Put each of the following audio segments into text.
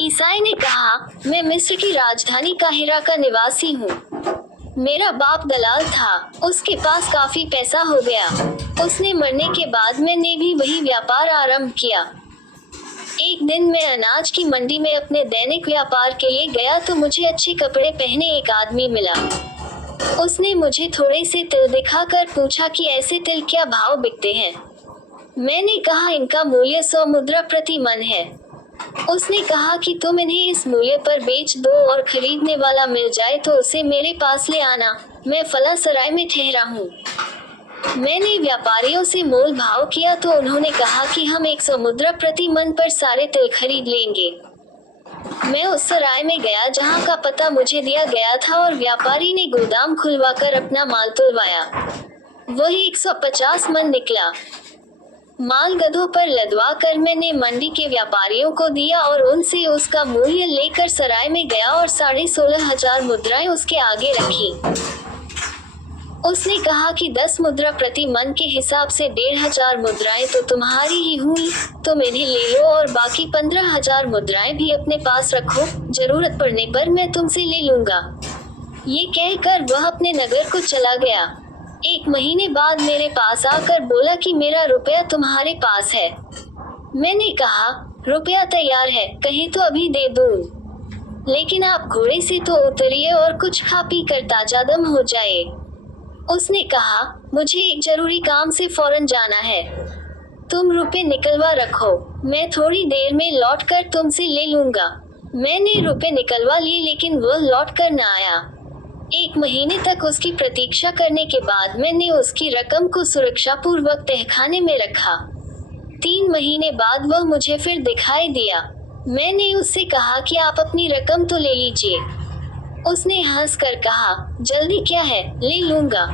ईसाई ने कहा, मैं मिस्र की राजधानी काहिरा का निवासी हूँ। मेरा बाप दलाल था, उसके पास काफी पैसा हो गया। उसने मरने के बाद मैंने भी वही व्यापार आरंभ किया। एक दिन मैं अनाज की मंडी में अपने दैनिक व्यापार के लिए गया तो मुझे अच्छे कपड़े पहने एक आदमी मिला। उसने मुझे थोड़े से तिल दिखाकर पूछा कि ऐसे तिल क्या भाव बिकते हैं। मैंने कहा इनका मूल्य 100 मुद्रा प्रति मन है। उसने कहा कि तुम इन्हें इस मूल्य पर बेच दो और खरीदने वाला मिल जाए तो उसे मेरे पास ले आना, मैं फला सराय में ठहरा हूँ। मैंने व्यापारियों से मोल भाव किया तो उन्होंने कहा कि हम 100 मुद्रा प्रति मन पर सारे तिल खरीद लेंगे। मैं उस सराय में गया जहाँ का पता मुझे दिया गया था और व्यापारी ने गोदाम खुलवाकर अपना माल तुलवाया। वही 150 मन निकला। माल गधों पर लदवा कर मैंने मंडी के व्यापारियों को दिया और उनसे उसका मूल्य लेकर सराय में गया और 16,500 मुद्राएं उसके आगे रखी। उसने कहा कि 10 मुद्रा प्रति मन के हिसाब से 1,500 मुद्राएं तो तुम्हारी ही हुई, तुम इन्हें ले लो और बाकी 15,000 मुद्राएं भी अपने पास रखो, जरूरत पड़ने पर मैं तुमसे ले लूंगा। ये कहकर वह अपने नगर को चला गया। 1 महीने बाद मेरे पास आकर बोला कि मेरा रुपया तुम्हारे पास है। मैंने कहा, रुपया तैयार है, कहीं तो अभी दे दूं। लेकिन आप घोड़े से तो उतरिए और कुछ खा पी कर ताजा दम हो जाए। उसने कहा, मुझे एक जरूरी काम से फौरन जाना है। तुम रुपए निकलवा रखो, मैं थोड़ी देर में लौट कर तुमसे ले लूंगा। मैंने रुपए निकलवा लिए लेकिन वह लौट कर न आया। 1 महीने तक उसकी प्रतीक्षा करने के बाद मैंने उसकी रकम को सुरक्षा पूर्वक तहखाने में रखा। 3 महीने बाद वह मुझे फिर दिखाई दिया। मैंने उससे कहा कि आप अपनी रकम तो ले लीजिए। उसने हंसकर कहा, जल्दी क्या है, ले लूंगा।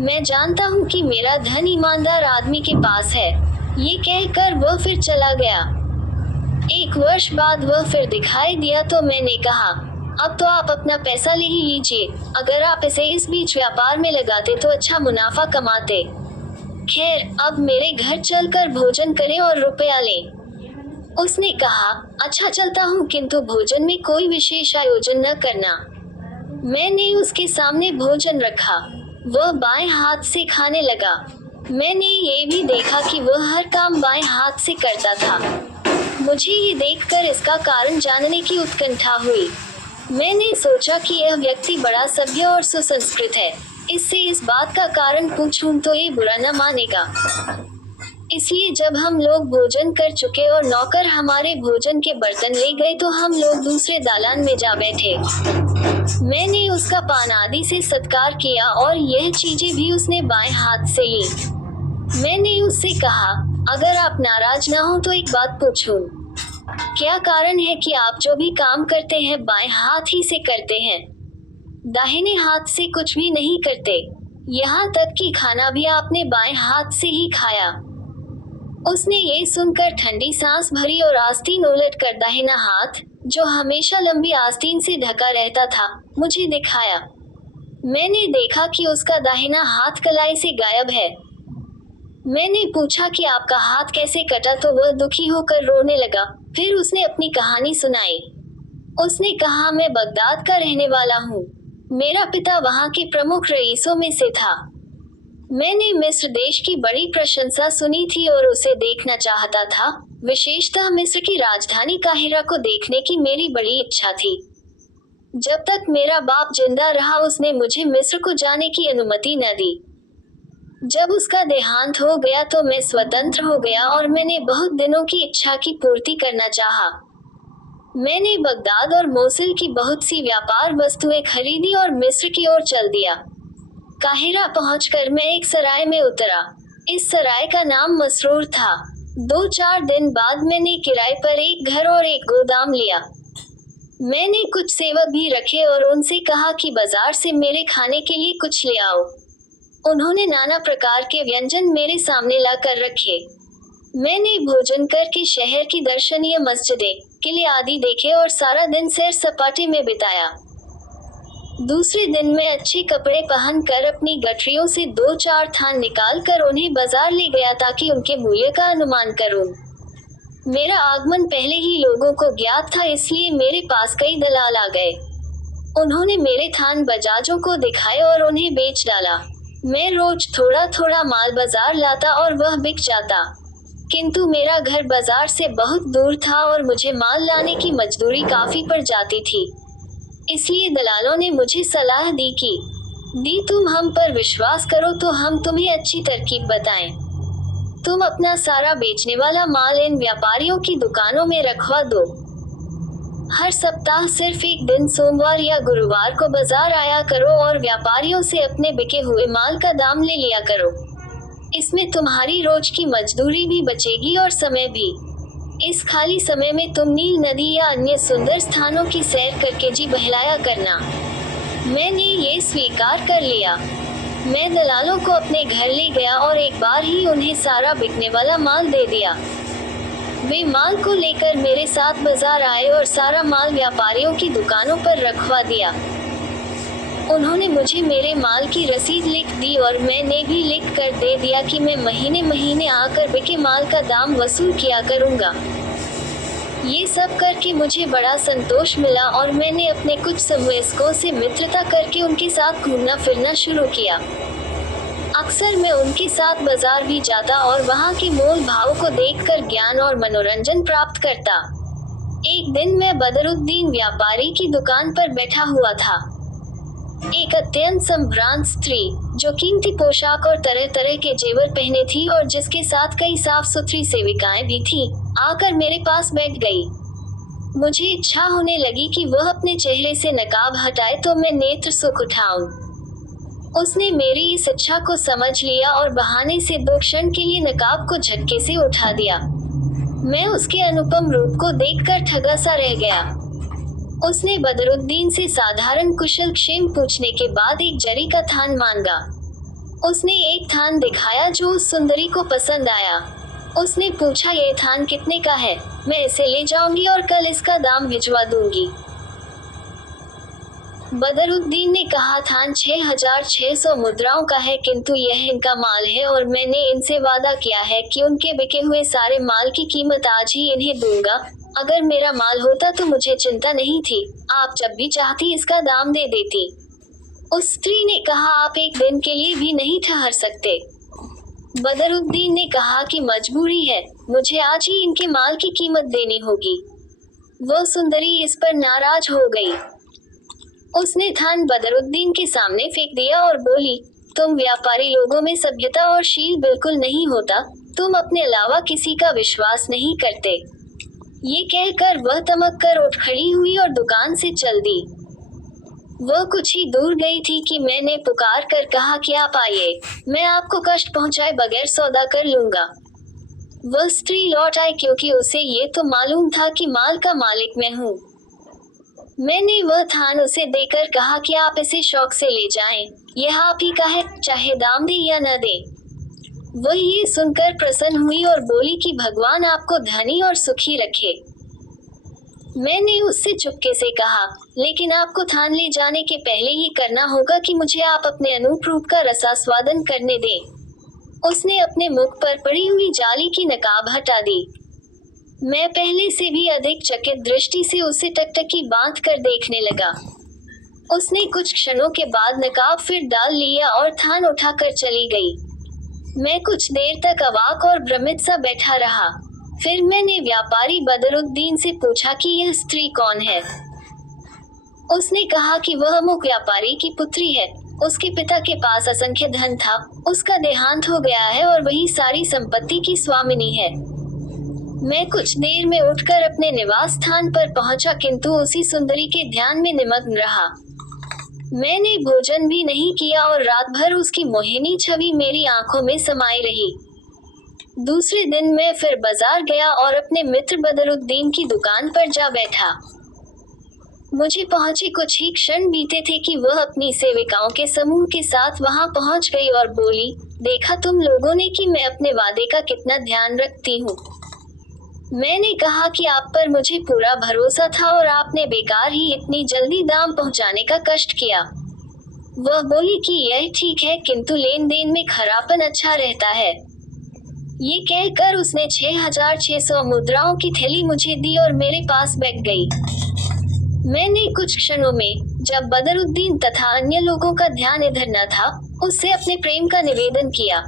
मैं जानता हूँ कि मेरा धन ईमानदार आदमी के पास है। ये कहकर वह फिर चला गया। 1 वर्ष बाद वह फिर दिखाई दिया तो मैंने कहा, अब तो आप अपना पैसा ले ही लीजिए, अगर आप इसे इस बीच व्यापार में लगाते तो अच्छा मुनाफा कमाते। खैर, अब मेरे घर चलकर भोजन करें और रुपया लें। उसने कहा, अच्छा चलता हूँ, किंतु भोजन में कोई विशेष आयोजन न करना। मैंने उसके सामने भोजन रखा। वह बाएं हाथ से खाने लगा। मैंने ये भी देखा कि वह हर काम बाएं हाथ से करता था। मुझे ये देखकर इसका कारण जानने की उत्कंठा हुई। मैंने सोचा कि यह व्यक्ति बड़ा सभ्य और सुसंस्कृत है, इससे इस बात का कारण पूछूं तो ये बुरा न मानेगा। इसलिए जब हम लोग भोजन कर चुके और नौकर हमारे भोजन के बर्तन ले गए तो हम लोग दूसरे दालान में जा बैठे। मैंने उसका पान आदि से सत्कार किया और यह चीजें भी उसने बाएं हाथ से ली। मैंने उससे कहा, अगर आप नाराज ना हो तो एक बात पूछूं, क्या कारण है कि आप जो भी काम करते हैं बाएं हाथ ही से करते हैं, दाहिने हाथ से कुछ भी नहीं करते? यहाँ तक कि खाना भी आपने बाएं हाथ से ही खाया। उसने ये सुनकर ठंडी सांस भरी और आस्तीन उलट कर दाहिना हाथ, जो हमेशा लंबी आस्तीन से ढका रहता था, मुझे दिखाया। मैंने देखा कि उसका दाहिना हाथ कलाई से गायब है। मैंने पूछा कि आपका हाथ कैसे कटा तो वह दुखी होकर रोने लगा। फिर उसने अपनी कहानी सुनाई। उसने कहा, मैं बगदाद का रहने वाला हूँ। मेरा पिता वहाँ के प्रमुख रईसों में से था। मैंने मिस्र देश की बड़ी प्रशंसा सुनी थी और उसे देखना चाहता था। विशेषतः मिस्र की राजधानी काहिरा को देखने की मेरी बड़ी इच्छा थी। जब तक मेरा बाप जिंदा रहा उसने मुझे मिस्र को जाने की अनुमति न दी। जब उसका देहांत हो गया तो मैं स्वतंत्र हो गया और मैंने बहुत दिनों की इच्छा की पूर्ति करना चाहा। मैंने बगदाद और मोसुल की बहुत सी व्यापार वस्तुएं खरीदी और मिस्र की ओर चल दिया। काहिरा पहुंचकर मैं एक सराय में उतरा। इस सराय का नाम मसरूर था। 2-4 दिन बाद मैंने किराए पर एक घर और एक गोदाम लिया। मैंने कुछ सेवक भी रखे और उनसे कहा कि बाजार से मेरे खाने के लिए कुछ ले आओ। उन्होंने नाना प्रकार के व्यंजन मेरे सामने ला कर रखे। मैंने भोजन करके शहर की दर्शनीय मस्जिदें, किले आदि देखे और सारा दिन सैर सपाटे में बिताया। दूसरे दिन मैं अच्छे कपड़े पहनकर अपनी गठरियों से 2-4 थान निकाल कर उन्हें बाजार ले गया ताकि उनके मूल्य का अनुमान करूं। मेरा आगमन पहले ही लोगों को ज्ञात था, इसलिए मेरे पास कई दलाल आ गए। उन्होंने मेरे थान बजाजों को दिखाए और उन्हें बेच डाला। मैं रोज थोड़ा थोड़ा माल बाजार लाता और वह बिक जाता, किंतु मेरा घर बाजार से बहुत दूर था और मुझे माल लाने की मजदूरी काफी पड़ जाती थी। इसलिए दलालों ने मुझे सलाह दी तुम हम पर विश्वास करो तो हम तुम्हें अच्छी तरकीब बताएं। तुम अपना सारा बेचने वाला माल इन व्यापारियों की दुकानों में रखवा दो। हर सप्ताह सिर्फ एक दिन सोमवार या गुरुवार को बाजार आया करो और व्यापारियों से अपने बिके हुए माल का दाम ले लिया करो। इसमें तुम्हारी रोज की मजदूरी भी बचेगी और समय भी। इस खाली समय में तुम नील नदी या अन्य सुंदर स्थानों की सैर करके जी बहलाया करना। मैंने ये स्वीकार कर लिया। मैं दलालों को अपने घर ले गया और एक बार ही उन्हें सारा बिकने वाला माल दे दिया। वे माल को लेकर मेरे साथ बाजार आए और सारा माल व्यापारियों की दुकानों पर रखवा दिया। उन्होंने मुझे मेरे माल की रसीद लिख दी और मैंने भी लिख कर दे दिया कि मैं महीने महीने आकर बिके माल का दाम वसूल किया करूँगा। ये सब करके मुझे बड़ा संतोष मिला और मैंने अपने कुछ समवयस्कों से मित्रता करके उनके साथ घूमना फिरना शुरू किया। अक्सर मैं उनके साथ बाजार भी जाता और वहाँ के मोल भाव को देखकर ज्ञान और मनोरंजन प्राप्त करता। एक दिन मैं बदरुद्दीन व्यापारी की दुकान पर बैठा हुआ था। एक अत्यंत संभ्रांत स्त्री, जो कीमती पोशाक और तरह तरह के जेवर पहने थी और जिसके साथ कई साफ सुथरी सेविकाएं भी थीं, आकर मेरे पास बैठ गई। मुझे इच्छा होने लगी कि वह अपने चेहरे से नकाब हटाए तो मैं नेत्र सुख उठाऊं। उसने मेरी इस इच्छा को समझ लिया और बहाने से 2 क्षण के लिए नकाब को झटके से उठा दिया। मैं उसके अनुपम रूप को देखकर ठगा सा रह गया। उसने बदरुद्दीन से साधारण कुशल क्षेम पूछने के बाद एक जरी का थान मांगा। उसने एक थान दिखाया जो उस सुंदरी को पसंद आया। उसने पूछा, ये थान कितने का है? मैं इसे ले जाऊंगी और कल इसका दाम भिजवा दूंगी। बदरुद्दीन ने कहा, थान 6,600 मुद्राओं का है, किंतु यह इनका माल है और मैंने इनसे वादा किया है कि उनके बिके हुए सारे माल की कीमत आज ही इन्हें दूंगा। अगर मेरा माल होता तो मुझे चिंता नहीं थी, आप जब भी चाहती इसका दाम दे देती। उस स्त्री ने कहा, आप एक दिन के लिए भी नहीं ठहर सकते। बदरुद्दीन ने कहा कि मजबूरी है, मुझे आज ही इनके माल की कीमत देनी होगी। वह सुंदरी इस पर नाराज हो गई। उसने थान बदरुद्दीन के सामने फेंक दिया और बोली, तुम व्यापारी लोगों में सभ्यता और शील बिल्कुल नहीं होता, तुम अपने अलावा किसी का विश्वास नहीं करते। ये कहकर वह तमक कर उठ खड़ी हुई और दुकान से चल दी। वह कुछ ही दूर गई थी कि मैंने पुकार कर कहा कि आप आइए, मैं आपको कष्ट पहुंचाए बगैर सौदा कर लूंगा। वह स्त्री लौट आई क्योंकि उसे ये तो मालूम था कि माल का मालिक मैं हूँ। मैंने वह थान उसे देकर कहा कि आप इसे शौक से ले जाएं, यह आप ही का है, चाहे दाम दे या न दे। वह ये सुनकर प्रसन्न हुई और बोली कि भगवान आपको धनी और सुखी रखे। मैंने उससे चुपके से कहा, लेकिन आपको थान ले जाने के पहले ये करना होगा कि मुझे आप अपने अनूप रूप का रसास्वादन करने दें। उसने अपने मुख पर पड़ी हुई जाली की नकाब हटा दी। मैं पहले से भी अधिक चकित दृष्टि से उसे टकटकी बांध कर देखने लगा। उसने कुछ क्षणों के बाद नकाब फिर डाल लिया और थान उठाकर चली गई। मैं कुछ देर तक अवाक और भ्रमित सा बैठा रहा। फिर मैंने व्यापारी बदरुद्दीन से पूछा कि यह स्त्री कौन है। उसने कहा कि वह अमुक व्यापारी की पुत्री है। उसके पिता के पास असंख्य धन था, उसका देहांत हो गया है और वही सारी संपत्ति की स्वामिनी है। मैं कुछ देर में उठकर अपने निवास स्थान पर पहुंचा, किंतु उसी सुंदरी के ध्यान में निमग्न रहा। मैंने भोजन भी नहीं किया और रात भर उसकी मोहिनी छवि मेरी आंखों में समाई रही। दूसरे दिन मैं फिर बाजार गया और अपने मित्र बदरुद्दीन की दुकान पर जा बैठा। मुझे पहुंचे कुछ ही क्षण बीते थे कि वह अपनी सेविकाओं के समूह के साथ वहां पहुंच गई और बोली, देखा तुम लोगों ने कि मैं अपने वादे का कितना ध्यान रखती हूँ। मैंने कहा कि आप पर मुझे पूरा भरोसा था और आपने बेकार ही इतनी जल्दी दाम पहुंचाने का कष्ट किया। वह बोली कि यह ठीक है, किंतु लेन देन में खरापन अच्छा रहता है। ये कहकर उसने 6,600 मुद्राओं की थैली मुझे दी और मेरे पास बैठ गई। मैंने कुछ क्षणों में, जब बदरुद्दीन तथा अन्य लोगों का ध्यान इधर न था, उससे अपने प्रेम का निवेदन किया।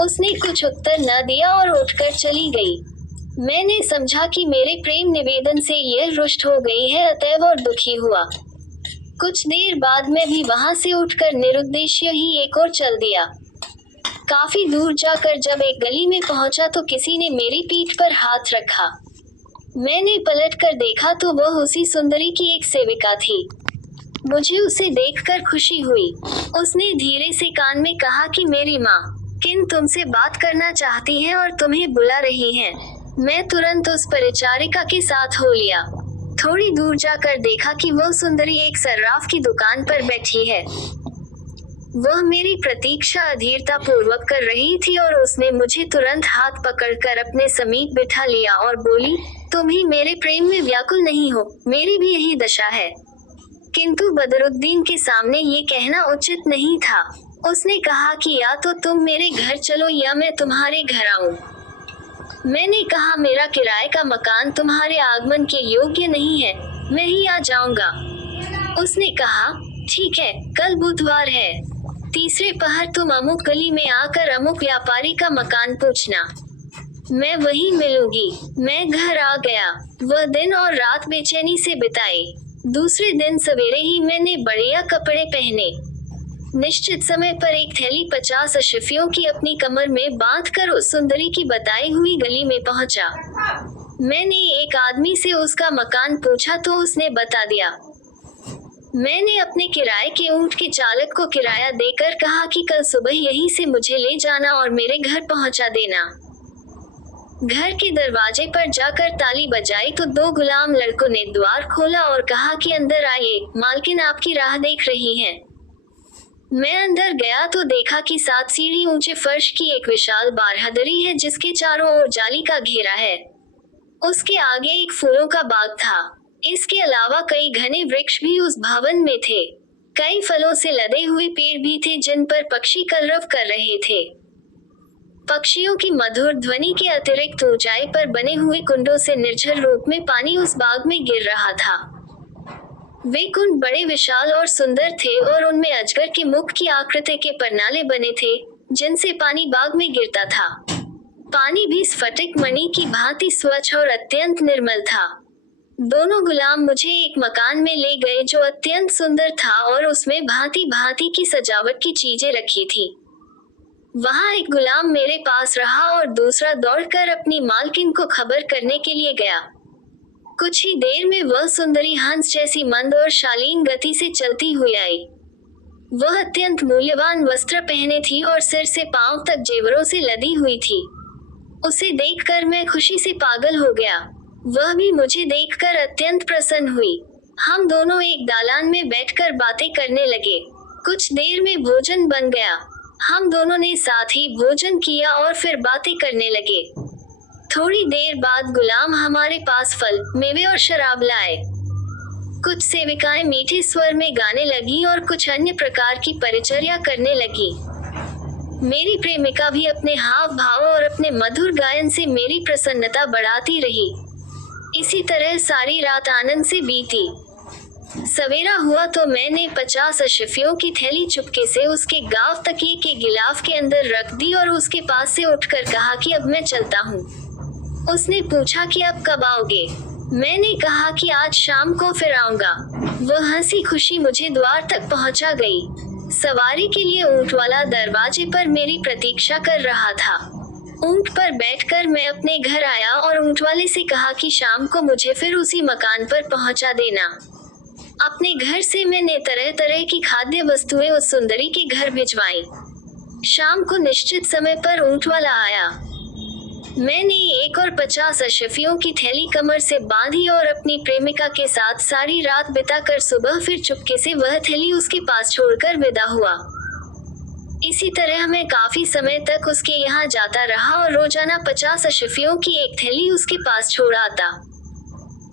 उसने कुछ उत्तर न दिया और उठकर चली गई। मैंने समझा कि मेरे प्रेम निवेदन से यह रुष्ट हो गई है, अतएव और दुखी हुआ। कुछ देर बाद मैं भी वहां से उठकर निरुद्देश्य ही एक और चल दिया। काफी दूर जाकर जब एक गली में पहुंचा तो किसी ने मेरी पीठ पर हाथ रखा। मैंने पलटकर देखा तो वह उसी सुंदरी की एक सेविका थी। मुझे उसे देखकर खुशी हुई। उसने धीरे से कान में कहा कि मेरी माँ किन तुमसे बात करना चाहती हैं और तुम्हें बुला रही हैं। मैं तुरंत उस परिचारिका के साथ हो लिया। थोड़ी दूर जाकर देखा कि वह सुंदरी एक सर्राफ की दुकान पर बैठी है। वह मेरी प्रतीक्षा अधीरता पूर्वक कर रही थी और उसने मुझे तुरंत हाथ पकड़कर अपने समीप बिठा लिया और बोली, तुम ही मेरे प्रेम में व्याकुल नहीं हो, मेरी भी यही दशा है। किंतु बदरुद्दीन के सामने ये कहना उचित नहीं था। उसने कहा कि या तो तुम मेरे घर चलो या मैं तुम्हारे घर आऊं। मैंने कहा मेरा किराए का मकान तुम्हारे आगमन के योग्य नहीं है, मैं ही आ जाऊंगा। उसने कहा, ठीक है, कल बुधवार है, तीसरे पहर तुम अमुक गली में आकर अमुक व्यापारी का मकान पूछना, मैं वहीं मिलूंगी। मैं घर आ गया। वह दिन और रात बेचैनी से बिताए। दूसरे दिन सवेरे ही मैंने बढ़िया कपड़े पहने। निश्चित समय पर एक थैली 50 अशफियों की अपनी कमर में बांधकर उस सुंदरी की बताई हुई गली में पहुंचा। मैंने एक आदमी से उसका मकान पूछा तो उसने बता दिया। मैंने अपने किराए के ऊंट के चालक को किराया देकर कहा कि कल सुबह यहीं से मुझे ले जाना और मेरे घर पहुंचा देना। घर के दरवाजे पर जाकर ताली बजाई तो 2 गुलाम लड़कों ने द्वार खोला और कहा कि अंदर आइए, मालकिन आपकी राह देख रही हैं। मैं अंदर गया तो देखा कि 7 सीढ़ी ऊंचे फर्श की एक विशाल बारहदरी है जिसके चारों ओर जाली का घेरा है। उसके आगे एक फूलों का बाग था। इसके अलावा कई घने वृक्ष भी उस भवन में थे। कई फलों से लदे हुए पेड़ भी थे जिन पर पक्षी कलरव कर रहे थे। पक्षियों की मधुर ध्वनि के अतिरिक्त ऊंचाई पर बने हुए कुंडों से निर्झर रूप में पानी उस बाग में गिर रहा था। वे कुंड बड़े विशाल और सुंदर थे और उनमें अजगर के मुख की आकृति के परनाले बने थे जिनसे पानी बाग में गिरता था। पानी भी स्फटिक मणि की भांति स्वच्छ और अत्यंत निर्मल था। दोनों गुलाम मुझे एक मकान में ले गए जो अत्यंत सुंदर था और उसमें भांति भांति की सजावट की चीजें रखी थी। वहां एक गुलाम मेरे पास रहा और दूसरा दौड़कर अपनी मालकिन को खबर करने के लिए गया। कुछ ही देर में वह सुंदरी हंस जैसी मंद और शालीन गति से चलती हुई आई। वह अत्यंत मूल्यवान वस्त्र पहने थी और सिर से पांव तक जेवरों से लदी हुई थी। उसे देखकर मैं खुशी से पागल हो गया। वह भी मुझे देखकर अत्यंत प्रसन्न हुई। हम दोनों एक दालान में बैठकर बातें करने लगे। कुछ देर में भोजन बन गया। हम दोनों ने साथ ही भोजन किया और फिर बातें करने लगे। थोड़ी देर बाद गुलाम हमारे पास फल, मेवे और शराब लाए। कुछ सेविकाएं मीठे स्वर में गाने लगी और कुछ अन्य प्रकार की परिचर्या करने लगी। मेरी प्रेमिका भी अपने हाव भाव और अपने मधुर गायन से मेरी प्रसन्नता बढ़ाती रही। इसी तरह सारी रात आनंद से बीती। सवेरा हुआ तो मैंने 50 अशफियों की थैली चुपके से उसके गांव तकिए के गिलाफ के अंदर रख दी और उसके पास से उठकर कहा कि अब मैं चलता हूँ। उसने पूछा कि अब कब आओगे? मैंने कहा कि आज शाम को फिर आऊंगा। वह हंसी खुशी मुझे द्वार तक पहुंचा गई। सवारी के लिए ऊंट वाला दरवाजे पर मेरी प्रतीक्षा कर रहा था। ऊंट पर बैठकर मैं अपने घर आया और ऊंट वाले से कहा कि शाम को मुझे फिर उसी मकान पर पहुंचा देना। अपने घर से मैंने तरह तरह की खाद्य वस्तुएं उस सुंदरी के घर भिजवाई। शाम को निश्चित समय पर ऊंट वाला आया। मैंने 1 और 50 अशफियों की थैली कमर से बांधी और अपनी प्रेमिका के साथ सारी रात बिताकर सुबह फिर चुपके से वह थैली उसके पास छोड़कर विदा हुआ। इसी तरह मैं काफी समय तक उसके यहाँ जाता रहा और रोजाना 50 अशफियों की एक थैली उसके पास छोड़ आता।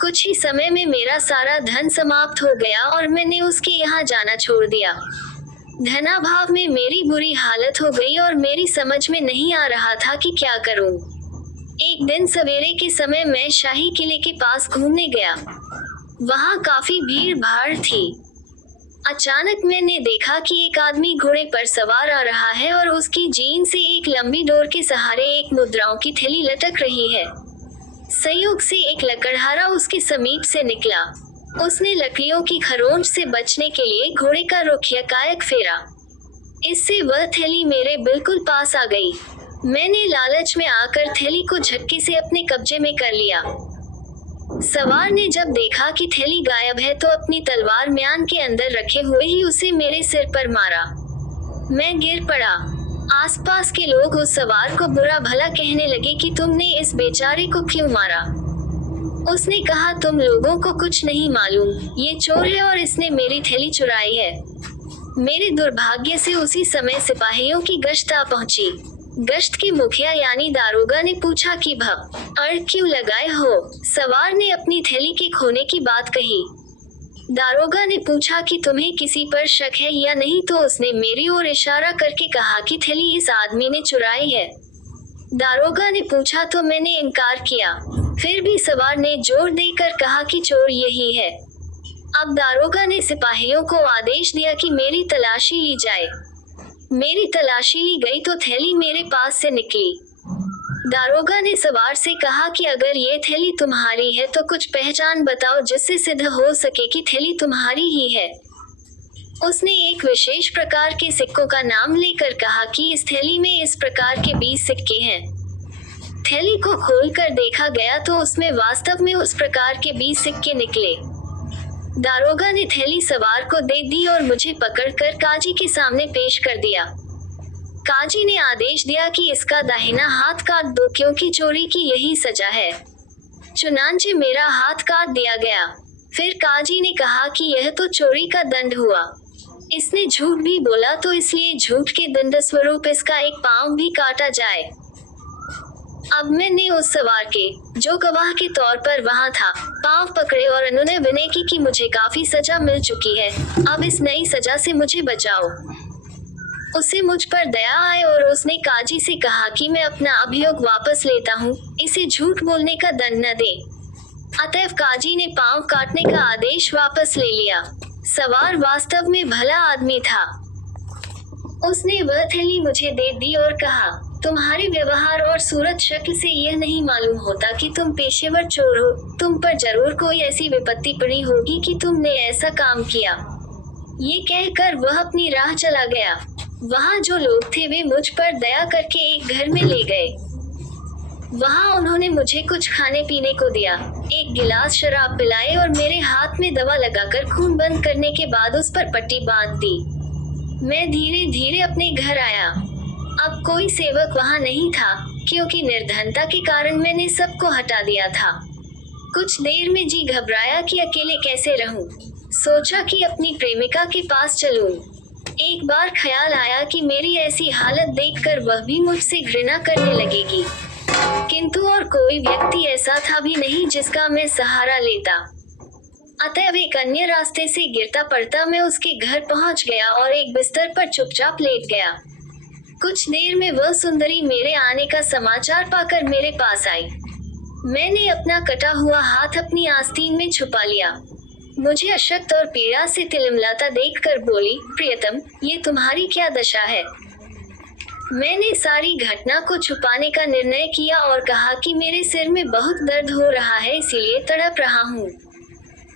कुछ ही समय में मेरा सारा धन समाप्त हो गया और मैंने उसके यहाँ जाना छोड़ दिया। धनाभाव में मेरी बुरी हालत हो गई और मेरी समझ में नहीं आ रहा था कि क्या करूं। एक दिन सवेरे के समय मैं शाही किले के पास घूमने गया। वहां काफी भीड़ भाड़ थी। अचानक मैंने देखा कि एक आदमी घोड़े पर सवार आ रहा है और उसकी जीन से एक लंबी डोर के सहारे एक मुद्राओं की थैली लटक रही है। संयोग से एक लकड़हारा उसके समीप से निकला। उसने लकड़ियों की खरोंच से बचने के लिए घोड़े का रुख एकाएक फेरा। इससे वह थैली मेरे बिल्कुल पास आ गई। मैंने लालच में आकर थैली को झटके से अपने कब्जे में कर लिया। सवार ने जब देखा कि थैली गायब है तो अपनी तलवार म्यान के अंदर रखे हुए ही उसे मेरे सिर पर मारा। मैं गिर पड़ा। आसपास के लोग उस सवार को बुरा भला कहने लगे कि तुमने इस बेचारे को क्यों मारा। उसने कहा, तुम लोगों को कुछ नहीं मालूम, ये चोर है और इसने मेरी थैली चुराई है। मेरे दुर्भाग्य से उसी समय सिपाहियों की गश्त आ पहुंची। गश्त के मुखिया यानी दारोगा ने पूछा कि अड़ क्यों लगाए हो। सवार ने अपनी थैली के खोने की बात कही। दारोगा ने पूछा कि तुम्हें किसी पर शक है या नहीं, तो उसने मेरी ओर इशारा करके कहा कि थैली इस आदमी ने चुराई है। दारोगा ने पूछा तो मैंने इनकार किया। फिर भी सवार ने जोर देकर कहा कि चोर यही है। अब दारोगा ने सिपाहियों को आदेश दिया कि मेरी तलाशी ली जाए। मेरी तलाशी ली गई तो थैली मेरे पास से निकली। दारोगा ने सवार से कहा कि अगर ये थैली तुम्हारी है तो कुछ पहचान बताओ जिससे सिद्ध हो सके कि थैली तुम्हारी ही है। उसने एक विशेष प्रकार के सिक्कों का नाम लेकर कहा कि इस थैली में इस प्रकार के 20 सिक्के हैं। थैली को खोलकर देखा गया तो उसमें वास्तव में उस प्रकार के 20 सिक्के निकले। दारोगा ने थैली सवार को दे दी और मुझे पकड़कर काजी के सामने पेश कर दिया। काजी ने आदेश दिया कि इसका दाहिना हाथ काट दो क्योंकि चोरी की यही सजा है। चुनांचे मेरा हाथ काट दिया गया। फिर काजी ने कहा कि यह तो चोरी का दंड हुआ। इसने झूठ भी बोला तो इसलिए झूठ के दंड स्वरूप इसका एक पांव भी काटा जाए। अब मैंने उस सवार के, जो गवाह के तौर पर वहां था, पांव पकड़े और उन्होंने विनय की कि मुझे काफी सजा मिल चुकी है, अब इस नई सजा से मुझे बचाओ। उसे मुझ पर दया आए और उसने काजी से कहा कि मैं अपना अभियोग वापस लेता हूँ, इसे झूठ बोलने का दंड न दे। अतएव काजी ने पांव काटने का आदेश वापस ले लिया। सवार वास्तव में भला आदमी था। उसने वह थैली मुझे दे दी और कहा, तुम्हारे व्यवहार और सूरत शक्ल से यह नहीं मालूम होता कि तुम पेशेवर चोर हो। तुम पर जरूर कोई ऐसी विपत्ति पड़ी होगी कि तुमने ऐसा काम किया। ये कहकर वह अपनी राह चला गया। वहाँ जो लोग थे वे मुझ पर दया करके एक घर में ले गए। वहाँ उन्होंने मुझे कुछ खाने पीने को दिया, एक गिलास शराब पिलाए और मेरे हाथ में दवा लगाकर खून बंद करने के बाद उस पर पट्टी बांध दी। मैं धीरे धीरे अपने घर आया। अब कोई सेवक वहाँ नहीं था क्योंकि निर्धनता के कारण मैंने सबको हटा दिया था। कुछ देर में जी घबराया कि अकेले कैसे रहूं। सोचा कि अपनी प्रेमिका के पास चलूं। एक बार ख्याल आया कि मेरी ऐसी हालत देखकर वह भी मुझसे घृणा करने लगेगी, किंतु और कोई व्यक्ति ऐसा था भी नहीं जिसका मैं सहारा लेता। अतएव एक अन्य रास्ते से गिरता पड़ता मैं उसके घर पहुंच गया और एक बिस्तर पर चुपचाप लेट गया। कुछ देर में वह सुंदरी मेरे आने का समाचार पाकर मेरे पास आई। मैंने अपना कटा हुआ हाथ अपनी आस्तीन में छुपा लिया। मुझे अशक्त और पीड़ा से तिलमिलाता देखकर बोली, प्रियतम, ये तुम्हारी क्या दशा है? मैंने सारी घटना को छुपाने का निर्णय किया और कहा कि मेरे सिर में बहुत दर्द हो रहा है, इसीलिए तड़प रहा हूँ।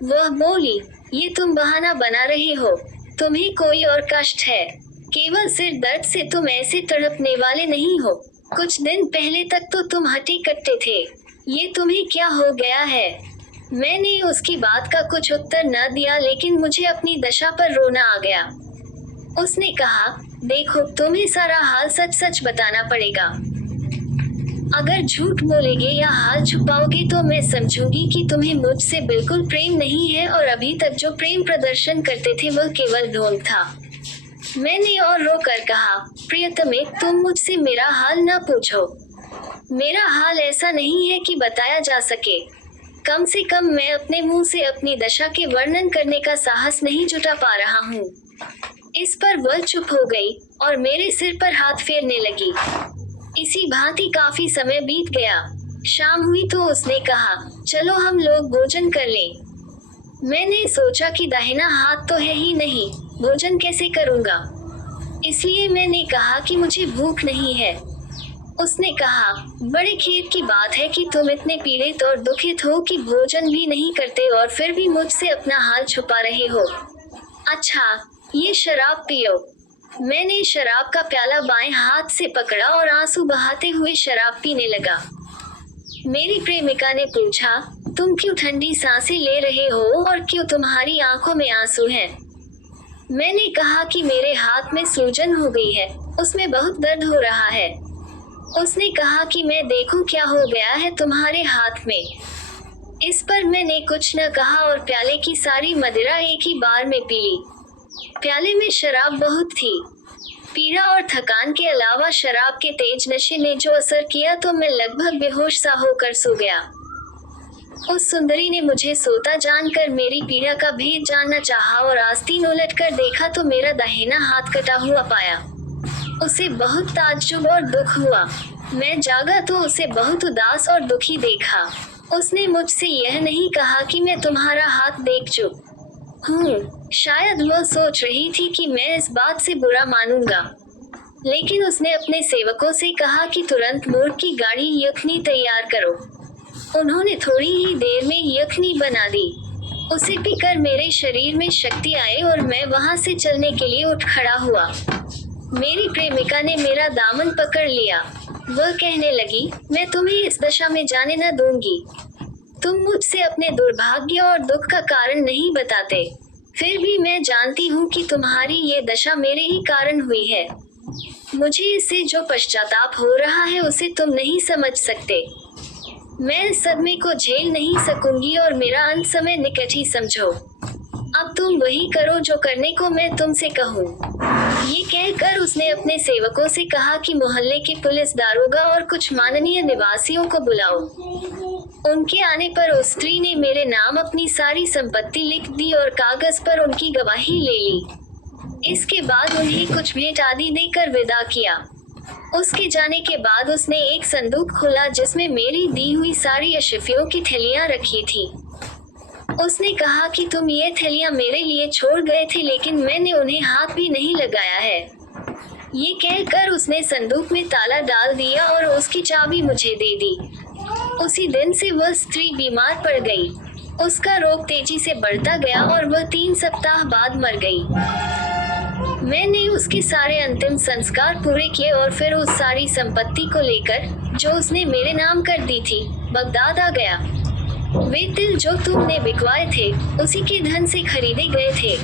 वह बोली, ये तुम बहाना बना रही हो, तुम्हें कोई और कष्ट है। केवल सिर दर्द से तुम ऐसे तड़पने वाले नहीं हो। कुछ दिन पहले तक तो तुम हट्टे कट्टे थे, ये तुम्हें क्या हो गया है? मैंने उसकी बात का कुछ उत्तर न दिया, लेकिन मुझे अपनी दशा पर रोना आ गया। उसने कहा, देखो, तुम्हें सारा हाल सच सच बताना पड़ेगा। अगर झूठ बोलेगे या हाल छुपाओगे तो मैं समझूंगी कि तुम्हें मुझसे बिल्कुल प्रेम नहीं है और अभी तक जो प्रेम प्रदर्शन करते थे वह केवल ढोंग था। मैंने और रोकर कहा, प्रियतमे, तुम मुझसे मेरा हाल न पूछो। मेरा हाल ऐसा नहीं है कि बताया जा सके। कम से कम मैं अपने मुंह से अपनी दशा के वर्णन करने का साहस नहीं जुटा पा रहा हूँ। इस पर वह चुप हो गई और मेरे सिर पर हाथ फेरने लगी। इसी भांति काफी समय बीत गया। शाम हुई तो उसने कहा, चलो हम लोग भोजन कर लें। मैंने सोचा कि दाहिना हाथ तो है ही नहीं, भोजन कैसे करूंगा, इसलिए मैंने कहा कि मुझे भूख नहीं है। उसने कहा, बड़े खेद की बात है कि तुम इतने पीड़ित और दुखित हो कि भोजन भी नहीं करते और फिर भी मुझसे अपना हाल छुपा रहे हो। अच्छा, ये शराब पियो। मैंने शराब का प्याला बाएं हाथ से पकड़ा और आंसू बहाते हुए शराब पीने लगा। मेरी प्रेमिका ने पूछा, तुम क्यों ठंडी सांसें ले रहे हो और क्यों तुम्हारी आंखों में आंसू हैं? मैंने कहा कि मेरे हाथ में सूजन हो गई है, उसमें बहुत दर्द हो रहा है। उसने कहा कि मैं देखूं क्या हो गया है तुम्हारे हाथ में। इस पर मैंने कुछ न कहा और प्याले की सारी मदिरा एक ही बार में पी ली। प्याले में शराब बहुत थी। पीड़ा और थकान के अलावा शराब के तेज नशे ने जो असर किया तो मैं लगभग बेहोश सा होकर सो गया। उस सुंदरी ने मुझे सोता जानकर मेरी पीड़ा का भेद जानना चाहा और आस्तीन उलट कर देखा तो मेरा दाहिना हाथ कटा हुआ पाया। उसे बहुत ताज्जुब और दुख हुआ। मैं जागा तो उसे बहुत उदास और दुखी देखा। उसने मुझसे यह नहीं कहा कि मैं तुम्हारा हाथ देख चुप हूँ। शायद वह सोच रही थी कि मैं इस बात से बुरा मानूंगा, लेकिन उसने अपने सेवकों से कहा कि तुरंत मोर की गाढ़ी यखनी तैयार करो। उन्होंने थोड़ी ही देर में यखनी बना दी। उसे पीकर मेरे शरीर में शक्ति आई और मैं वहां से चलने के लिए उठ खड़ा हुआ। मेरी प्रेमिका ने मेरा दामन पकड़ लिया। वह कहने लगी, मैं तुम्हें इस दशा में जाने न दूंगी। तुम मुझसे अपने दुर्भाग्य और दुख का कारण नहीं बताते, फिर भी मैं जानती हूँ कि तुम्हारी ये दशा मेरे ही कारण हुई है। मुझे इससे जो पश्चाताप हो रहा है उसे तुम नहीं समझ सकते। मैं इस सदमे को झेल नहीं सकूंगी और मेरा अंत समय निकट ही समझो। अब तुम वही करो जो करने को मैं तुमसे कहूँ। ये कहकर उसने अपने सेवकों से कहा कि मोहल्ले के पुलिस दारोगा और कुछ माननीय निवासियों को बुलाओ। उनके आने पर उस स्त्री ने मेरे नाम अपनी सारी संपत्ति लिख दी और कागज पर उनकी गवाही ले ली। इसके बाद उन्हें कुछ भेंट आदि देकर विदा किया। उसके जाने के बाद उसने एक संदूक खोला जिसमें मेरी दी हुई सारी अशफियों की थैलियां रखी थी। उसने कहा कि तुम ये थैलियां मेरे लिए छोड़ गए थे, लेकिन मैंने उन्हें हाथ भी नहीं लगाया है। ये कहकर उसने संदूक में ताला डाल दिया और उसकी चाबी मुझे दे दी। उसी दिन से वह स्त्री बीमार पड़ गई। उसका रोग तेजी से बढ़ता गया और वह 3 सप्ताह बाद मर गई। मैंने उसके सारे अंतिम संस्कार पूरे किए और फिर उस सारी संपत्ति को लेकर, जो उसने मेरे नाम कर दी थी, बगदाद आ गया। वे तिल जो तुमने बिकवाए थे, उसी के धन से खरीदे गए थे।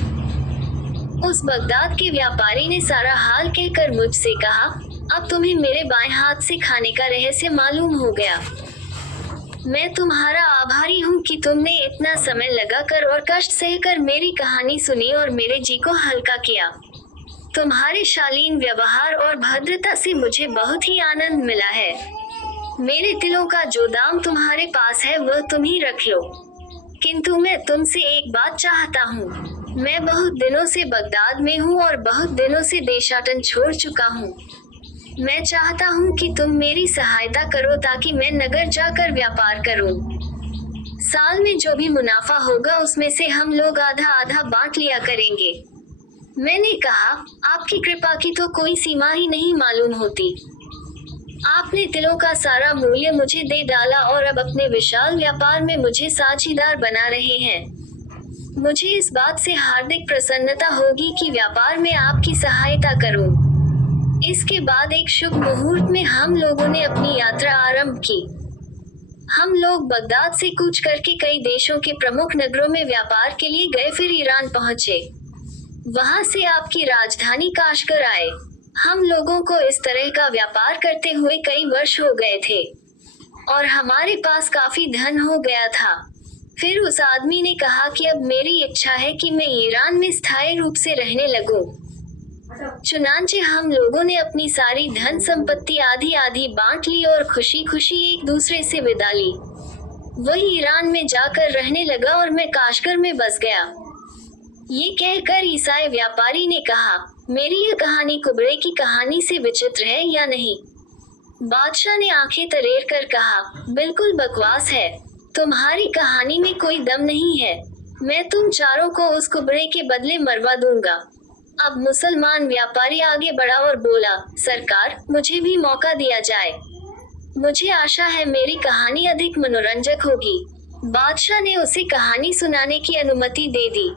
उस बगदाद के व्यापारी ने सारा हाल कहकर मुझसे कहा, अब तुम्हें मेरे बाएं हाथ से खाने का रहस्य मालूम हो गया। मैं तुम्हारा आभारी हूँ कि तुमने इतना समय लगाकर और कष्ट सहकर मेरी कहानी सुनी और मेरे जी को हल्का किया। तुम्हारे शालीन व्यवहार और भद्रता से मुझे बहुत ही आनंद मिला है। मेरे तिलों का जो दाम तुम्हारे पास है वह तुम ही रख लो। किंतु मैं तुमसे एक बात चाहता हूँ। मैं बहुत दिनों से बगदाद में हूँ और बहुत दिनों से देशाटन छोड़ चुका हूँ। मैं चाहता हूँ कि तुम मेरी सहायता करो ताकि मैं नगर जाकर व्यापार करूँ। साल में जो भी मुनाफा होगा उसमें से हम लोग आधा आधा बांट लिया करेंगे। मैंने कहा, आपकी कृपा की तो कोई सीमा ही नहीं मालूम होती। आपने तिलों का सारा मूल्य मुझे दे डाला और अब अपने विशाल व्यापार में मुझे साझीदार बना रहे हैं। मुझे इस बात से हार्दिक प्रसन्नता होगी कि व्यापार में आपकी सहायता करूं। इसके बाद एक शुभ मुहूर्त में हम लोगों ने अपनी यात्रा आरंभ की। हम लोग बगदाद से कूच करके कई देशों के प्रमुख नगरों में व्यापार के लिए गए, फिर ईरान पहुंचे। वहां से आपकी राजधानी काशगर आए। हम लोगों को इस तरह का व्यापार करते हुए कई वर्ष हो गए थे और हमारे पास काफी धन हो गया था। फिर उस आदमी ने कहा कि अब मेरी इच्छा है कि मैं ईरान में स्थायी रूप से रहने लगूं। चुनांचे हम लोगों ने अपनी सारी धन संपत्ति आधी आधी बांट ली और खुशी खुशी एक दूसरे से विदा ली। वही ईरान में जाकर रहने लगा और मैं काशगर में बस गया। ये कहकर ईसाई व्यापारी ने कहा, मेरी यह कहानी कुबड़े की कहानी से विचित्र है या नहीं? बादशाह ने आंखें तरेर कर कहा, बिल्कुल बकवास है। तुम्हारी कहानी में कोई दम नहीं है। मैं तुम चारों को उस कुबड़े के बदले मरवा दूंगा। अब मुसलमान व्यापारी आगे बढ़ा और बोला, सरकार, मुझे भी मौका दिया जाए। मुझे आशा है मेरी कहानी अधिक मनोरंजक होगी। बादशाह ने उसे कहानी सुनाने की अनुमति दे दी।